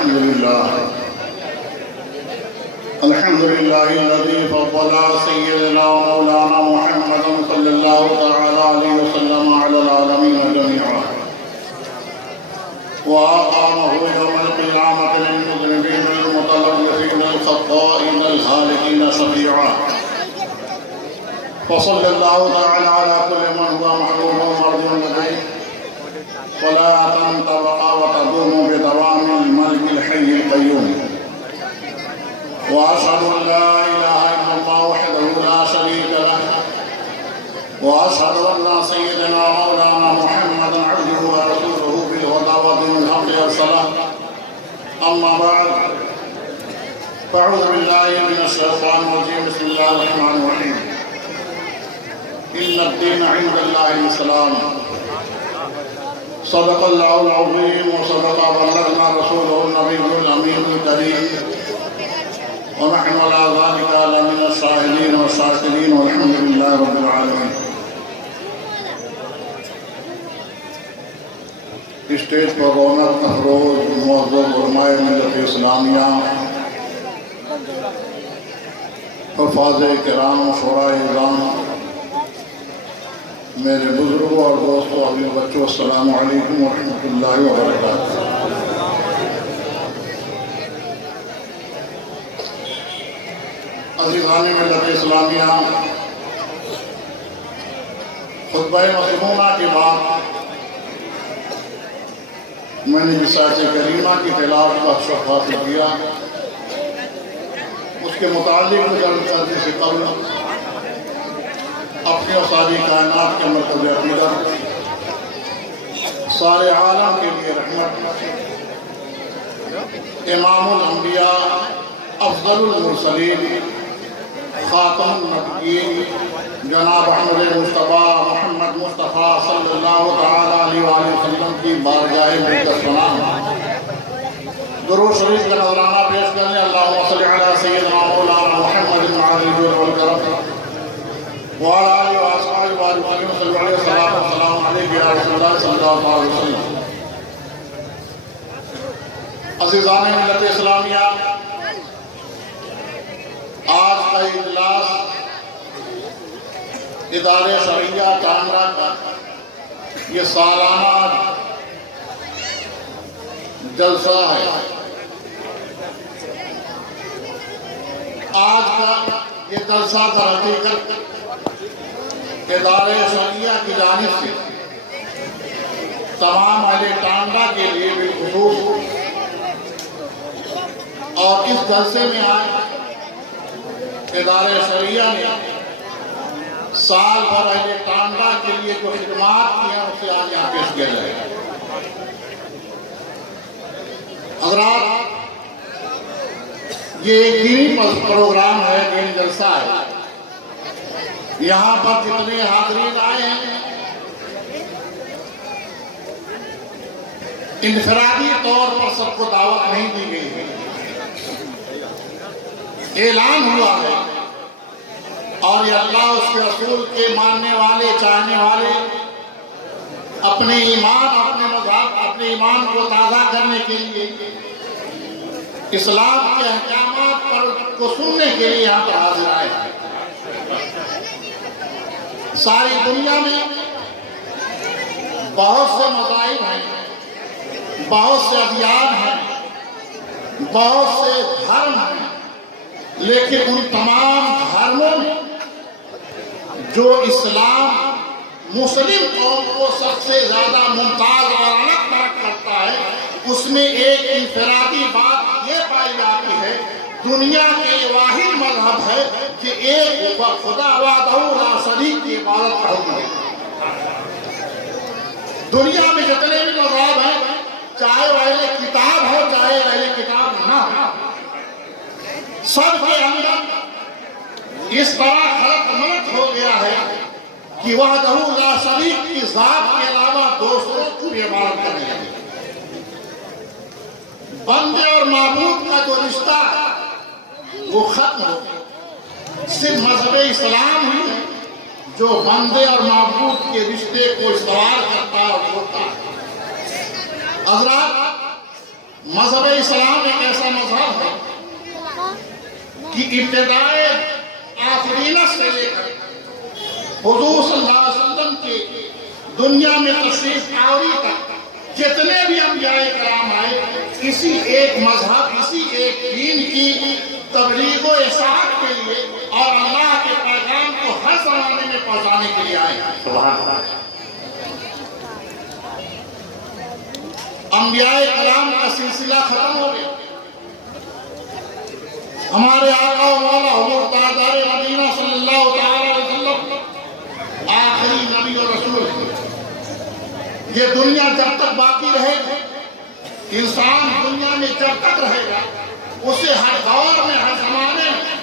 الحمد لله الذي فضل سيدنا ومولانا محمدا صلى الله تعالى عليه وسلم على العالمين جميعا وأقامه يوم القيامة للمذنبين المتلوثين الخطائين الهالكين شفيعا وصلى الله تعالى على كل من هو محبوب مرضي لديه صلاة تبقى وتدوم بدوام الملك الحي القيوم وأشهد أن لا إله إلا الله وحده لا شريك له وأشهد أن سيدنا مولانا محمدا عبده ورسوله بالهدى ودين الحق والصلاة أما بعد فأعوذ بالله من الشيطان الرجيم بسم الله الرحمن الرحيم إن الدين عند الله الإسلام صدق الله العظيم وصدق بلغنا رسوله النبي الأمين الكريم ونحن على ذلك لمن الشاهدين والشاكرين والحمد لله رب العالمين. اسٹیج پر رونق افروز معزز علماء ملت اسلامیہ، حفاظ کرام، شورائے اعظام، میرے بزرگوں اور دوستوں، ابھی بچوں، السلام علیکم ورحمۃ اللہ وبرکاتہ. عزیزان ملت اسلامیہ، خطبہ مضمونہ کے بعد میں نے جس آیت کریمہ کی تلاوت کا شرف حاصل کیا، اس کے متعلق گزارش کرنے سے قبل اپنی اور ساری کائنات کے مرکز عقیدت، سارے عالم کے لیے رحمت، امام الانبیاء، افضل المرسلین، خاتم النبیین، جناب احمد مصطفیٰ محمد مصطفیٰ صلی اللہ تعالیٰ علیہ وآلہ وسلم کی بارگاہ مقدس سلام، درود شریف کا نذرانہ پیش کرنے. اللہم صلی علی سیدنا مولانا محمد وعلی الجود والکرم وعلی آلہ وآصحابہ وسلم صلی اللہ علیہ وسلم. السلام علیکم یا رسول اللہ صلی اللہ علیہ وسلم. عزیزان ملت اسلامیہ، آج کا اجلاس ادارے شرعیہ کامرہ کا یہ سالانہ جلسہ ہے. آج کا یہ جلسہ در حقیقت ادارے شرعیہ کی جانب سے تمام اہل ٹانڈا کے لیے بالخصوص، اور اس جلسے میں آئے ادارے شرعیہ نے سال بھر اہل ٹانڈا کے لیے جو خدمات کی ہیں اسے آج یہاں پیش کیا جائے گا. حضرات، یہ ایک دینی پروگرام ہے، دینی جلسہ ہے. یہاں پر جتنے حاضرین آئے ہیں انفرادی طور پر سب کو دعوت نہیں دی گئی ہے، اعلان ہوا ہے، اور یہ اللہ اس کے رسول کے ماننے والے، چاہنے والے اپنے ایمان، اپنے مذہب، اپنے ایمان کو تازہ کرنے کے لیے، اسلام کے احکامات کو سننے کے لیے یہاں پر حاضر آئے ہیں. ساری دنیا میں بہت سے مذاہب ہیں، بہت سے ادیان ہیں، بہت سے دھرم ہیں، لیکن ان تمام دھرموں میں جو اسلام مسلم قوم کو سب سے زیادہ ممتاز اور الگ ترک کرتا ہے، اس میں ایک انفرادی بات یہ پائی جاتی ہے، دنیا کے یہ واحد مذہب ہے کہ ایک خدا وحدہ لا شریک کی عبادت کا حکم ہے. دنیا میں جتنے بھی مذہب ہیں، چاہے وہ اہل کتاب ہو چاہے اہل کتاب نہ ہو، سب کے اندر اس طرح خلق ملک ہو گیا ہے کہ وحدہ لا شریک کی ذات کے علاوہ دوسروں کی عبادت کرنے لگے. بندے اور معبود کا جو رشتہ وہ ختم ہو گیا. صرف مذہب اسلام ہی جو بندے اور معبود کے رشتے کو استوار کرتا اور جوڑتا ہے. حضرات، مذہب اسلام ایک ایسا مذہب ہے کہ ابتدائے آفرینہ سے لے کر حضور صلی اللہ علیہ وسلم کے دنیا میں تشریف آوری تک جتنے بھی انبیاء کرام آئے اسی ایک مذہب اسی ایک دین کی تبلیغ و اشاعت کے لیے اور اللہ کے پیغام کو ہر زمانے میں پہنچانے کے لیے آئے. انبیاء کرام کا سلسلہ ختم ہو گیا. ہمارے آقا و مولا حضور تاجدار مدینہ صلی اللہ تعالی علیہ وسلم آخری نبی اور رسول ہے. یہ دنیا جب تک باقی رہے گی، انسان دنیا میں جب تک رہے گا اسے ہر دور میں ہر زمانے میں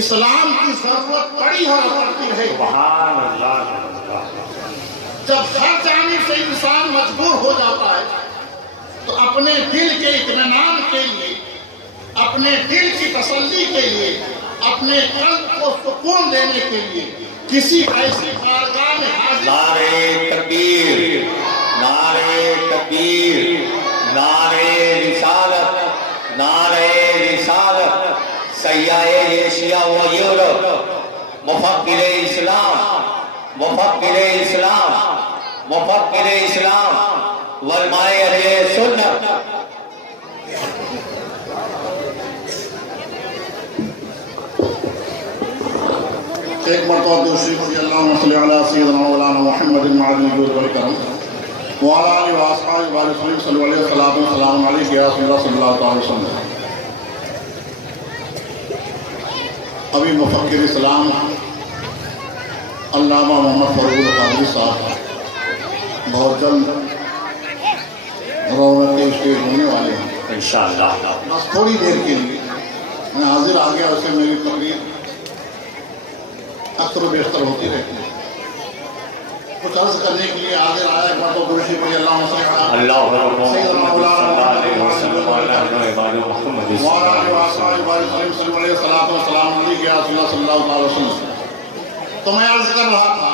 اسلام کی ضرورت پڑی اور پڑتی رہے گی. جب ہر جانب سے انسان مجبور ہو جاتا ہے تو اپنے دل کے اطمینان کے لیے، اپنے دل کی تسلی کے لیے، اپنے قلب کو سکون دینے کے لیے کسی ایسی بارگاہ میں حاضر. نعرے تکبیر، نعرے تکبیر، نعرے رسالت، نعرے رسالت. سیاح ایشیا و یورپ، مفکر اسلام، مفکر اسلام، مفکر اسلام، علماء اہل سنت. ایک مرتبہ دوسری رضی اللہ صلی علی سیدنا مولانا محمد معاذ الجود والکرم وعلی آلہ واصحابہ وسلم صلی اللہ علیہ وسلم السلام علیکم یا رسول اللہ صلی اللہ علیہ وسلم. ابھی مفکر اسلام علامہ محمد فاروق القادری صاحب بہت جلد رونق اسٹیج ہونے والے ہیں انشاءاللہ. بس تھوڑی دیر کے لیے میں حاضر آ گیا. ویسے میری تقریر اکثر و بیشتر ہوتی رہتی ہے. کچھ عرض کرنے کے لیے حاضر آیا. ایک بار تو گوشی پڑی اللہ سیدنا مولانا صلی اللہ علیہ وسلم. تو میں عرض کر رہا تھا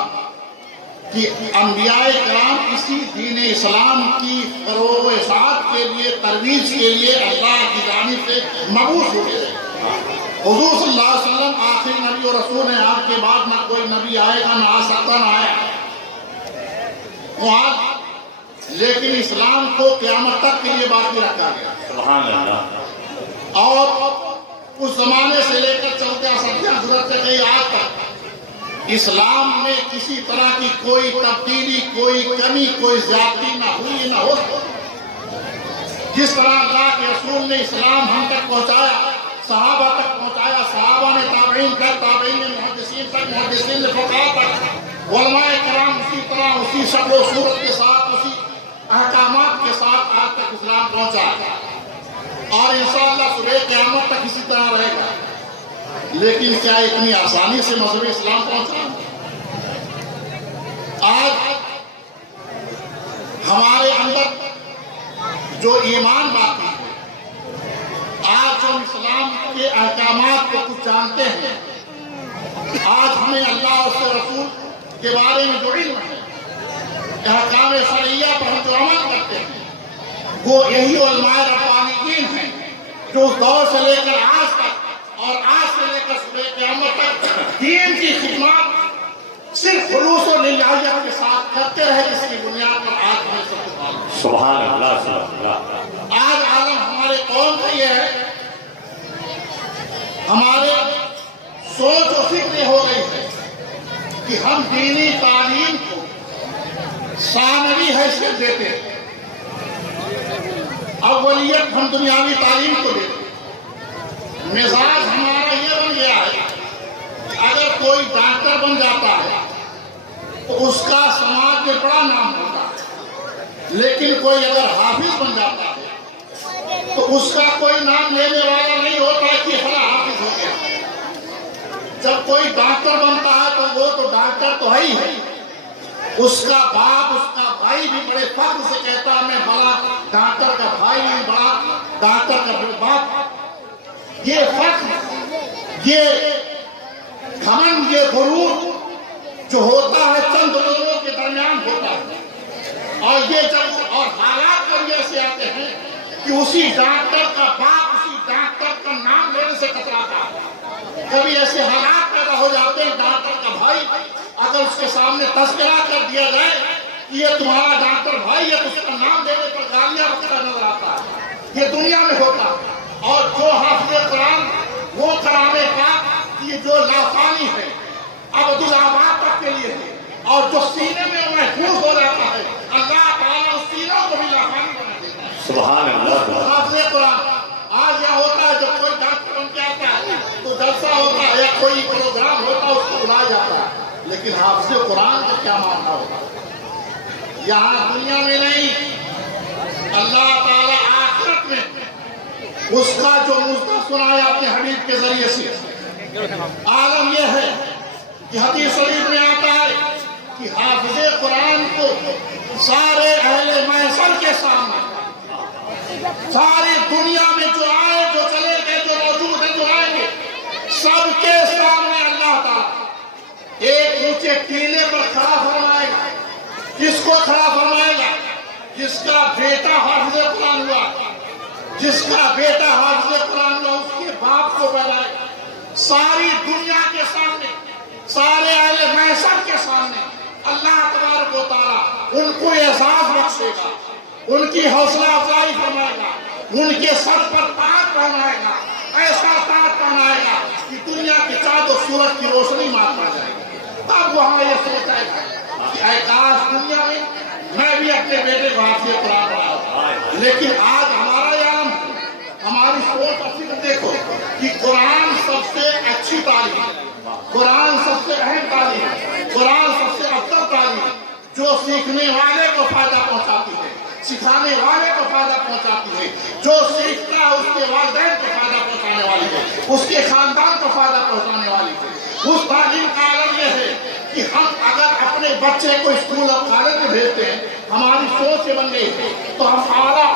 کہ انبیاء کرام اسی دین اسلام کی فروغ و اشاعت کے لیے، ترویج کے لیے اللہ کی جانب سے مبعوث ہوئے ہیں. حضور صلی اللہ علیہ وسلم آخری نبی اور رسول ہیں. آپ کے بعد نہ کوئی نبی آئے گا، نہ آ سکتا، نہ آیا. لیکن اسلام کو قیامت تک کے لیے باقی رکھا گیا. سبحان اللہ. اور اس زمانے سے لے کر چلتے اسدیاں گزرتے گئی آج تک اسلام میں کسی طرح کی کوئی تبدیلی، کوئی کمی، کوئی زیادتی نہ ہوئی نہ ہو. جس طرح اللہ کے رسول نے اسلام ہم تک پہنچایا، صحابہ تک پہنچایا، صحابہ نے تابعین تک، تابعین نے محدثین تک، محدثین نے فقہاء تک، علماء کرام اسی طرح اسی شکل و صورت کے ساتھ، اسی احکامات کے ساتھ آج تک اسلام پہنچا اور انشاءاللہ صبح قیامت تک اسی طرح رہے گا. لیکن کیا اتنی آسانی سے مذہب اسلام پہنچا؟ آج ہمارے اندر جو ایمان باقی ہے، آج ہم اسلام کے احکامات کو کچھ جانتے ہیں، آج ہمیں اللہ اور اس کے رسول کے بارے میں جو علم ہے، احکام شرعیہ پر ہم جو عمل کرتے ہیں، وہ یہی علماء ربانیین ہیں جو اس دور سے لے کر آج تک اور آج سے لے کر صبح قیامت تک دین کی خدمات صرف خلوص و للہیت کے ساتھ کرتے رہے، جس کی بنیاد پر آج ہمیں سب کچھ معلوم ہے. سبحان اللہ، سبحان اللہ. آج عالم ہمارے قوم کا یہ ہے، ہمارے سوچ و فکر یہ ہو گئی ہے کہ ہم دینی تعلیم کو ثانوی حیثیت دیتے ہیں، اولیت ہم دنیاوی تعلیم کو دیتے ہیں. مزاج ہمارا یہ بن گیا ہے کہ اگر کوئی ڈاکٹر بن جاتا ہے تو اس کا سماج میں بڑا نام ہوتا ہے، لیکن کوئی اگر حافظ بن جاتا ہے تو اس کا کوئی نام لینے والا نہیں ہوتا ہے کہ بڑا حافظ ہو گیا. جب کوئی ڈاکٹر بنتا ہے تو وہ تو ڈاکٹر تو ہے ہی ہے، اس کا باپ، اس کا بھائی بھی بڑے فخر سے کہتا ہے میں بڑا ڈاکٹر کا بھائی ہوں، بڑا ڈاکٹر کا باپ. یہ فخر، یہ گھمنڈ، یہ غرور جو ہوتا ہے چند لوگوں کے درمیان ہوتا ہے، اور یہ جب اور حالات پر یہ سے آتے ہیں کہ اسی ڈاکٹر کا باپ اسی ڈاکٹر کا نام لینے سے کتراتا ہے۔ کبھی ایسے حالات پیدا ہو جاتے ہیں ڈاکٹر کا بھائی اگر اس کے سامنے تذکرہ کر دیا جائے کہ یہ تمہارا ڈاکٹر بھائی ہے تو اس کا نام دینے پر گالیاں رکھتا نظر آتا ہے۔ یہ دنیا میں ہوتا ہے۔ اور جو حافظ قرآن وہ کلام پاک کی جو لافانی ہے ابدالآباد تک کے لیے ہے اور جو سینے میں محفوظ ہو جاتا ہے اللہ تعالیٰ اس سینوں کو بھی لافانی بنا دیتا ہے۔ سبحان اللہ۔ حافظ قرآن آج یہ ہوتا ہے جب کوئی ڈاکٹر بن کے آتا ہے تو جلسہ ہوتا ہے یا کوئی پروگرام ہوتا ہے اس کو بلایا جاتا ہے، لیکن حافظ قرآن کا کیا ماننا ہوگا؟ یہاں دنیا میں نہیں، اللہ تعالیٰ آخرت میں اس کا جو مزدہ سنایا اپنے حبیب کے ذریعے سے۔ عالم یہ ہے کہ حدیث شریف میں آتا ہے کہ حافظ قرآن کو سارے اہل محشر کے سامنے، ساری دنیا میں جو آئے جو چلے گئے جو موجود ہیں جو آئیں گے سب کے سامنے اللہ تعالیٰ ایک اونچے ٹیلے پر کھڑا فرمائے گا۔ جس کو کھڑا فرمائے گا؟ جس کا بیٹا حافظ قرآن ہوا، جس کا بیٹا حافظ قرآن ہوا اس کے باپ کو بلائے گا ساری دنیا کے سامنے، سارے اہل محشر کے سامنے اللہ تبارک و تعالیٰ ان کو اعزاز بخشے گا، ان کی حوصلہ افزائی فرمائے گا، ان کے سر پر تاج پہنائے گا، ایسا تاج پہنائے گا کہ دنیا کے چاند و سورج کی روشنی مار پا جائے گا۔ تب وہاں یہ سوچائے گا کہ اے کاش دنیا میں بھی اپنے بیٹے کو حافظ قرآن پڑھاؤں، لیکن آج ہمارا یہاں ہماری سوچ اچھی دیکھو کہ قرآن سب سے اچھی تعلیم ہے، قرآن سب سے اہم تعلیم ہے، قرآن سب سے افضل تعلیم ہے جو سیکھنے والے کو فائدہ پہنچاتی ہے، سکھانے والے کو فائدہ پہنچاتی ہے، جو سیکھتا ہے اس کے والدین کو فائدہ پہنچانے والی ہے، اس کے خاندان کو فائدہ پہنچانے والی ہے۔ اس تعلیم کا عالم یہ ہے کہ ہم اگر اپنے بچے کو اسکول اور کالج میں بھیجتے ہیں، ہماری سوچ یہ بن گئی ہے تو ہم اعلیٰ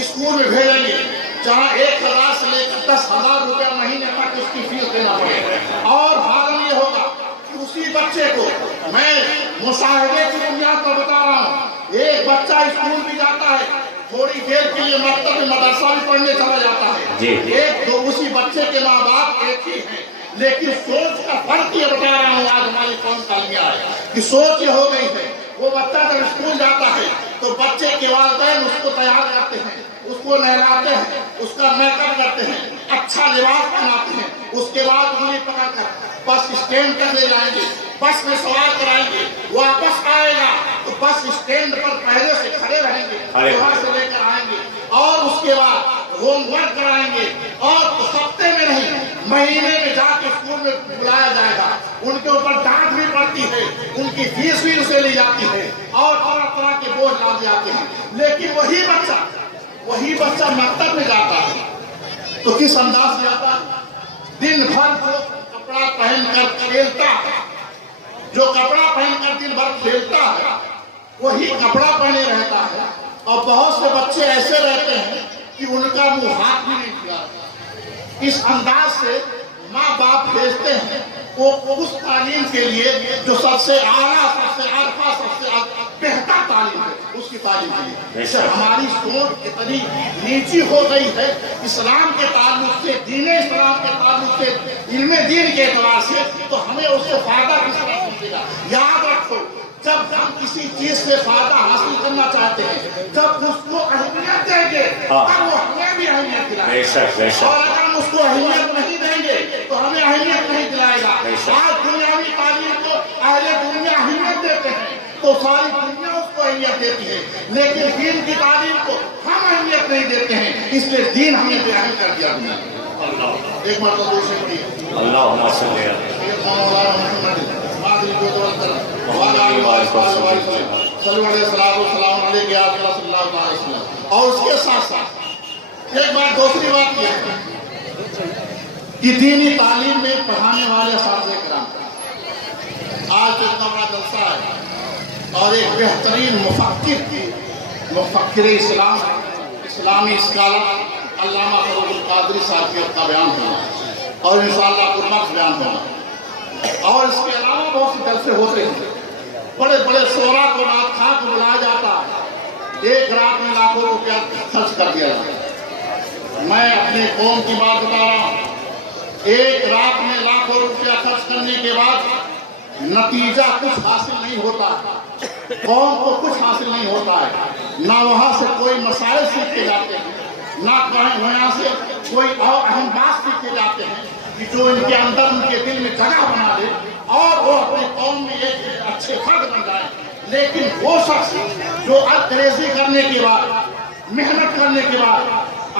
اسکول میں بھیجیں گے جہاں 1000 سے لے کر 10,000 روپے مہینے تک اس کی فیس دینا پڑے، اور حالم یہ ہوگا کہ اسی بچے کو میں مشاہدے کی بنیاد پر بتا رہا ہوں، ایک بچہ اسکول بھی جاتا ہے تھوڑی دیر کے لیے مکتب میں مدرسہ بھی پڑھنے چلا جاتا ہے، ایک دو اسی بچے کے ماں باپ ایک ہی ہیں، لیکن سوچ کا فرق یہ بتا رہا ہوں آج ہماری قوم کا لیا ہے کہ سوچ یہ ہو گئی ہے وہ بچہ جب اسکول جاتا ہے تو بچے کے والدین اس کو تیار کرتے ہیں، اس کو نہلاتے ہیں، اس کا میک اپ کرتے ہیں، اچھا لباس پہناتے ہیں، اس کے بعد انہیں پکڑ کر بس اسٹینڈ تک لے جائیں گے، بس میں سوار کرائیں گے، واپس آئے گا تو بس اسٹینڈ پر پہلے سے کھڑے رہیں گے، وہاں سے لے کر آئیں گے اور اس کے بعد ہوم ورک کرائیں گے، اور ہفتے میں نہیں مہینے میں جا کے اسکول میں بلایا جائے گا، ان کے اوپر ڈانٹ بھی پڑتی ہے، ان کی فیس بھی اسے لی جاتی ہے اور طرح طرح کے بوجھ ڈال جاتے ہیں، لیکن وہی بچہ مکتب میں جاتا ہے تو کس انداز سے جاتا ہے؟ دن بھر جو کپڑا پہن کر کھیلتا ہے، جو کپڑا پہن کر دن بھر کھیلتا ہے وہی کپڑا پہنے رہتا ہے، اور بہت سے بچے ایسے رہتے ہیں کہ ان کا منہ ہاتھ بھی نہیں کھلاتا۔ اس انداز سے ماں باپ بھیجتے ہیں وہ اس تعلیم کے لیے جو سب سے اعلیٰ، سب سے عارفہ، سب سے بہتر تعلیم ہے اس کی تعلیم کے لیے۔ ہماری سوچ اتنی نیچی ہو گئی ہے اسلام کے تعلق سے، دین اسلام کے تعلق سے، علم دین کے اعتبار سے، تو ہمیں اس سے فائدہ کس طرح ملے گا؟ یاد رکھو جب ہم کسی چیز سے فائدہ حاصل کرنا چاہتے ہیں جب اس کو اہمیت دیں گے تب وہ ہمیں بھی اہمیت دلائے گا، اور اگر ہم اس کو اہمیت نہیں دیں گے تو ہمیں اہمیت نہیں دلائے گا۔ آج دنیاوی تعلیم کو اہل دنیا اہمیت دیتے ہیں تو ساری دنیا اس کو اہمیت دیتی ہے، لیکن دین کی تعلیم کو ہم اہمیت نہیں دیتے ہیں، اس لیے دین ہمیں بے اہم کر دیا۔ ایک مرتبہ دوسرے پڑھیے اللہم صلی علیہ اور اس کے ساتھ ساتھ ایک بات دوسری بات یہ ہے کہ دینی تعلیم میں پڑھانے والے اساتذہ کرام آج اتنا بڑا جلسہ ہے اور ایک بہترین مفکر اسلام اسلامی اسکالر علامہ فروغ القادری صاحب کا بیان ہونا اور انشاءاللہ پرمخ بیان ہونا، اور اس کے علاوہ بہت سے جلسے ہوتے ہیں، بڑے بڑے شعراء کو رات خواہ کو بلایا جاتا ہے، ایک رات میں لاکھوں روپیہ خرچ کر دیا جاتا ہے، میں اپنے قوم کی بات بتا رہا ہوں. ایک رات میں لاکھوں روپیہ خرچ کرنے کے بعد نتیجہ کچھ حاصل نہیں ہوتا. قوم کو کچھ حاصل نہیں ہوتا ہے. نہ وہاں سے کوئی مسائل سیکھ کے جاتے ہیں, نہ وہاں سے کوئی اور اہم بات سیکھ کے جاتے ہیں کہ جو ان کے اندر, ان کے دل میں جگہ بنا دے اور وہ اپنی قوم میں ایک اچھے فرد بن جائے. لیکن وہ شخص جو انگریزی کرنے کے بعد, محنت کرنے کے بعد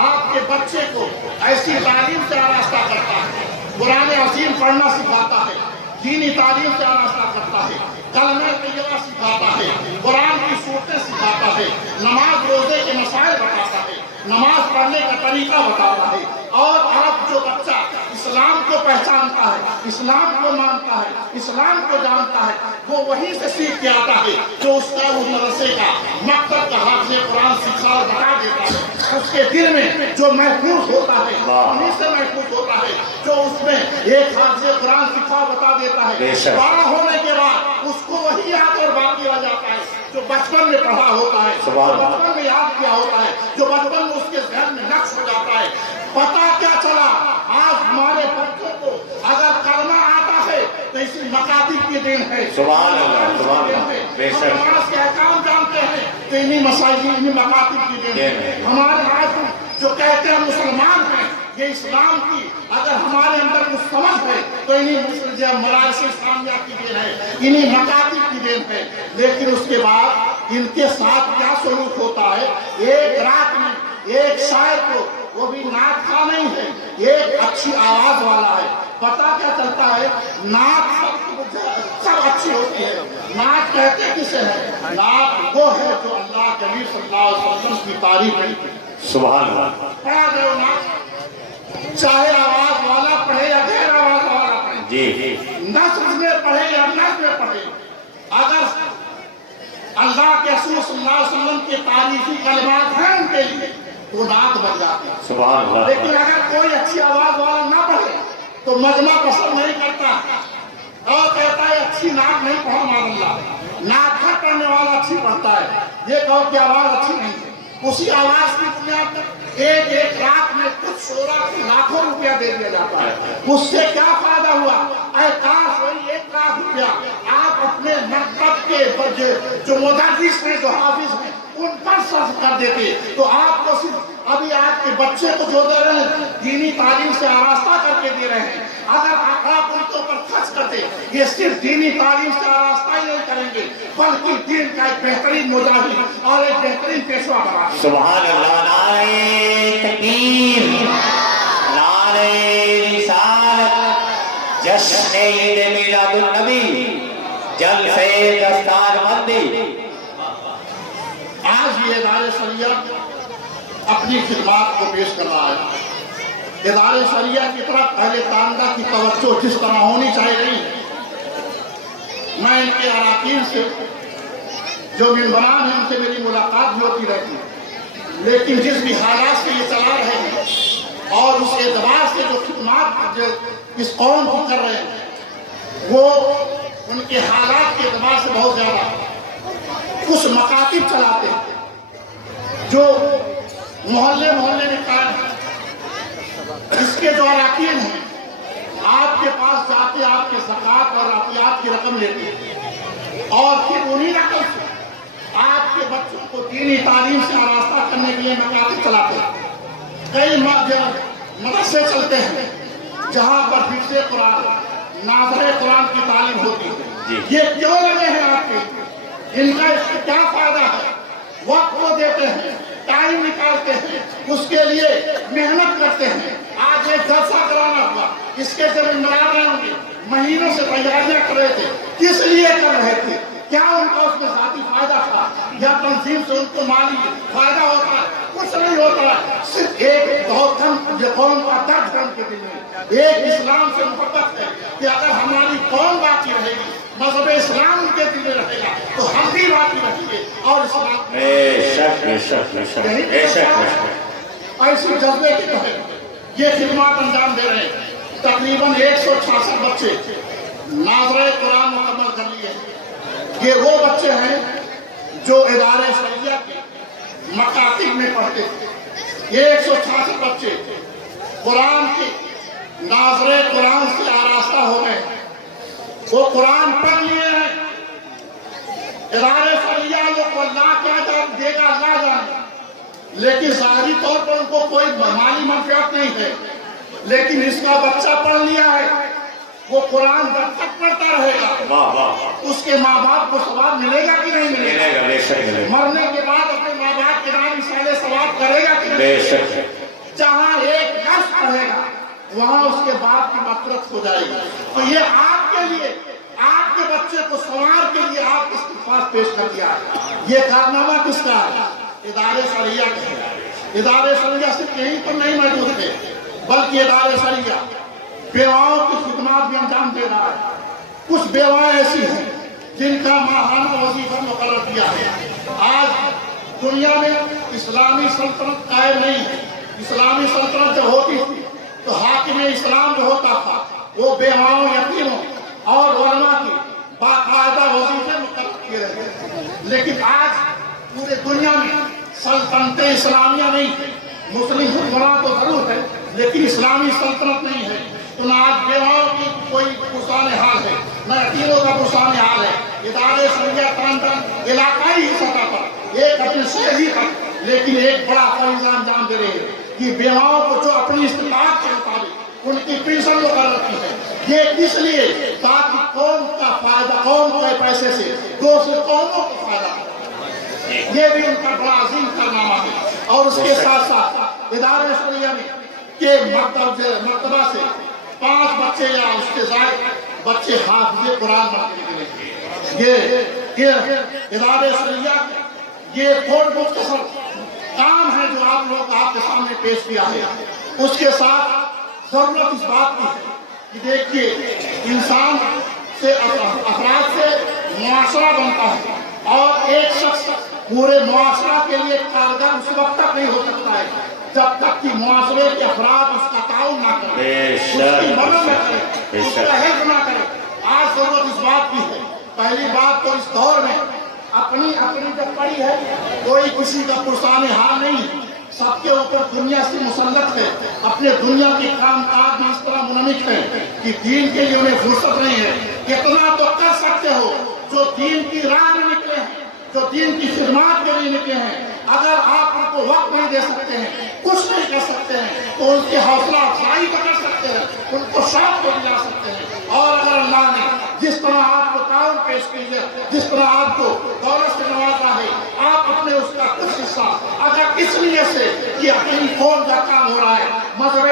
آپ کے بچے کو ایسی تعلیم سے آراستہ کرتا ہے, قرآن عظیم پڑھنا سکھاتا ہے, دینی تعلیم سے آراستہ کرتا ہے, کلمہ طیبہ سکھاتا ہے, قرآن کی صورتیں سکھاتا ہے, نماز روزے کے مسائل بتاتا ہے, نماز پڑھنے کا طریقہ بتاتا ہے, اور آپ جو بچہ اسلام کو پہچانتا ہے, اسلام کو مانتا ہے, اسلام کو جانتا ہے, وہ وہیں سے سیکھ کے آتا ہے جو اس کا اس مدرسے کا مکتب کا حافظ قرآن سکھا اور بتا دیتا ہے. اس کے دل میں جو محفوظ ہوتا ہے انہیں سے محفوظ ہوتا ہے جو اس میں ایک حافظ قرآن سکھا بتا دیتا ہے. بڑا ہونے کے بعد اس کو وہی یاد اور باقی رہ جاتا ہے جو بچپن میں پڑھا ہوتا ہے, جو بچپن میں یاد کیا ہوتا ہے, جو بچپن میں اس کے ذہن میں نقش ہو جاتا ہے. پتا کیا چلا, آج ہمارے بچوں کو اگر کلمہ آتا ہے تو اسی مکاتب کی دین ہے. سبحان اللہ, سبحان اللہ, بے شک. نماز کے احکام جانتے ہیں تو انہی مساجد, انہی مکاتب کی دین ہے. ہمارے آج جو کہتے ہیں مسلمان ہیں, یہ اسلام کی اگر ہمارے اندر کچھ سمجھ ہے تو انہی مدارس اسلامیہ کی دین ہے, انہی مکاتب کی دین ہے. لیکن اس کے بعد ان کے ساتھ کیا سلوک ہوتا ہے. ایک رات میں ایک شاعر کو, وہ بھی نعت خواہ نہیں ہے, ایک اچھی آواز والا ہے, پتا کیا چلتا ہے نعت سب اچھی ہوتی ہے. نعت کہتے کسے ہے؟ نعت وہ ہے جو اللہ کے نبی صلی اللہ علیہ وسلم کی تعریف ہے. سبحان اللہ. پڑھا گئے نعت, چاہے آواز والا پڑھے یا غیر آواز والا پڑھے, جی, نثر میں پڑھے یا نثر میں پڑھے, اگر اللہ کے رسول صلی اللہ علیہ وسلم کے تعریفی کلمات ہیں ان کے لیے تو نعت بن جاتی ہے. سبحان اللہ. لیکن اگر کوئی اچھی آواز والا نہ پڑھے تو مجمع پسند نہیں کرتا اور کہتا ہے اچھی نعت نہیں پڑھا, مان اللہ, نعت کا پڑھنے والا اچھی پڑھتا ہے, یہ کہو کہ آواز اچھی نہیں ہے. اسی آواز کی بنیاد پر ایک ایک رات میں کچھ شعراء کو لاکھوں روپیہ دے دیا جاتا ہے. اس سے کیا فائدہ ہوا؟ اے کاش وہی 1 لاکھ روپیہ آپ اپنے مکتب کے جو مدرس ہیں, جو حافظ ہیں, ان پر صرف کر دیتے تو آپ کو صرف ابھی آپ کے بچے کو جو دے رہے ہیں دینی تعلیم سے آراستہ کر کے دے رہے ہیں. اگر آپ ان کے اوپر خرچ کرتے, یہ صرف دینی تعلیم سے آراستہ ہی نہیں کریں گے بلکہ دین کا ایک بہترین مجاہد اور ایک بہترین پیشوا بنا. سبحان اللہ. نعرہ تکبیر, نعرہ رسالت, جشن عید میلاد النبی, جلسہ دستار بندی. آج یہ ادارے شریعت اپنی خدمات کو پیش کر رہا ہے. ادارے شریعت کی طرف اہل خانقاہ کی توجہ جس طرح ہونی چاہیے, میں ان کے اراکین سے جو ممبران ہیں ان سے میری ملاقات بھی ہوتی رہتی ہے, لیکن جس بھی حالات سے یہ چلا رہے ہیں اور اس اعتبار سے جو خدمات اس قوم کو کر رہے ہیں وہ ان کے حالات کے اعتبار سے بہت زیادہ کچھ مکاتب چلاتے ہیں جو محلے محلے میں قائم ہیں. اس کے جو اراکین ہیں آپ کے پاس جاتے آپ کے زکوٰۃ اور عطیات کی رقم لیتے ہیں اور پھر انہی رقم سے آپ کے بچوں کو دینی تعلیم سے آراستہ کرنے کے لیے مکاتب چلاتے ہیں. کئی مدرسے چلتے ہیں جہاں پر حفظ قرآن, ناظر قرآن کی تعلیم ہوتی ہے. یہ کیوں لگے ہیں آپ کے؟ ان کا اس سے کیا فائدہ ہے؟ وقت کو دیتے ہیں, ٹائم نکالتے ہیں, اس کے لیے محنت کرتے ہیں. آج ایک جلسہ کرانا ہوا, اس کے ذمہ دار ہوں گے, مہینوں سے تیاریاں کر رہے تھے, کس لیے کر رہے تھے؟ کیا ان کا اس میں ذاتی فائدہ تھا یا تنظیم سے ان کو مالی فائدہ ہوتا ہے؟ کچھ نہیں ہوتا ہے. صرف ایک بہت کم یہ قوم کا درد ہے ان کے دل میں, ایک اسلام سے محبت ہے کہ اگر ہماری قوم باقی رہے گی, مذہب اسلام ان کے دل میں رہے گا تو ہم بھی باقی رہیں گے. اور اسلام ایسی جذبے کے تحت یہ خدمات انجام دے رہے ہیں. تقریباً 166 بچے ناظر قرآن مکمل کر لیے. یہ وہ بچے ہیں جو ادارے شریعت کے مکاتب میں پڑھتے تھے. یہ 166 بچے قرآن کی ناظرِ قرآن سے آراستہ ہو گئے، وہ قرآن پڑھ لیے ہیں، ادارے فریہ لوگ کو اللہ کیا دے گا اللہ جانے، لیکن ظاہری طور پر ان کو کوئی مالی منفعت نہیں ہے، لیکن اس کا بچہ پڑھ لیا ہے، وہ قرآن جب تک پڑھتا رہے گا واہ واہ اس کے ماں باپ کو ثواب ملے گا کہ نہیں ملے ملے گا؟ گا بے شک ملے گا مرنے کے بعد اپنے ماں باپ کے نام مثال ثواب کرے گا کہ نہیں؟ بے شک جہاں ایک لفظ پڑھے گا وہاں اس کے باپ کی مغفرت ہو جائے گی۔ تو یہ آپ کے لیے، آپ کے بچے کو سنوار کے لیے آپ استغفار پیش کر دیا ہے۔ یہ کارنامہ کس کا ہے؟ ادارے شریعہ کا ہے۔ ادارے شریعہ صرف یہیں پر نہیں موجود تھے، بلکہ ادارے شریعہ بیواؤں کی خدمات بھی انجام دے رہا ہے۔ کچھ بیوائیں ایسی ہیں جن کا ماہانہ وظیفہ مقرر کیا ہے۔ آج دنیا میں اسلامی سلطنت قائم نہیں ہے۔ اسلامی سلطنت جو ہوتی تھی تو حاکم اسلام جو ہوتا تھا وہ بیواؤں، یتیموں اور علماء کی باقاعدہ وظیفے مقرر کیے رہتے تھے، لیکن آج پورے دنیا میں سلطنت اسلامیہ نہیں ہے۔ مسلم حکمران تو ضرور ہے لیکن اسلامی سلطنت نہیں ہے۔ تو نہ آج بیواؤں کی کوئی پرسان حال ہے، نہ یتیموں کا پرسان حال ہے۔ ادارے شریعہ تن علاقائی سطح پر ایک اپنے شہری پر لیکن ایک بڑا فریضہ انجام دے رہے ہیں کہ بیواؤں کو جو اپنی استطاعت کے مطابق ان کی پنشن مقرر کی ہے، یہ اس لیے تاکہ قوم کا فائدہ، قوم کے پیسے سے دوسرے قوموں کو فائدہ ہو۔ یہ بھی ان کا بڑا عظیم کارنامہ ہے۔ اور اس کے ساتھ ساتھ ادارے شریعہ میں کہ مرتبہ سے 5 بچے یا اس کے زائد بچے حافظ قرآن بننے کے لیے یہ ادارے شریعہ یہ تھوڑا مختصر کام ہے جو آپ لوگ آپ کے سامنے پیش کیا ہے۔ اس کے ساتھ ضرورت اس بات کی ہے کہ دیکھیے انسان سے، افراد سے معاشرہ بنتا ہے اور ایک شخص پورے معاشرہ کے لیے کارگر اس وقت تک نہیں ہو سکتا ہے جب تک کہ معاشرے کے افراد اس کا تعاون نہ کریں، اس کی مدد نہ کریں، اس کا ہیلپ نہ کریں۔ آج ضرورت اس بات کی ہے، پہلی بات تو اس دور میں اپنی جب پڑی ہے کوئی کسی کا پرسان حال نہیں، سب کے اوپر دنیا سے مسلط ہے، اپنے دنیا کے کام کاج میں اس طرح منمک ہے کہ دین کے لیے انہیں فرصت نہیں ہے۔ کتنا تو کر سکتے ہو جو دین کی راہ میں نکلے ہیں، جو دین کی خدمات کے لیے نکلے ہیں، اگر آپ ان کو وقت نہیں دے سکتے ہیں، کچھ نہیں کر سکتے ہیں تو ان کی حوصلہ افزائی کر سکتے ہیں، ان کو شوق کو دلا سکتے ہیں۔ اور اگر اللہ نے جس طرح آپ کو تعاون پیش کیجیے، جس طرح آپ کو دولت سے نوازا ہے، آپ اپنے اس کا کچھ حصہ اگر اس لیے سے کہ اپنی قوم کا کام ہو رہا ہے، مذہب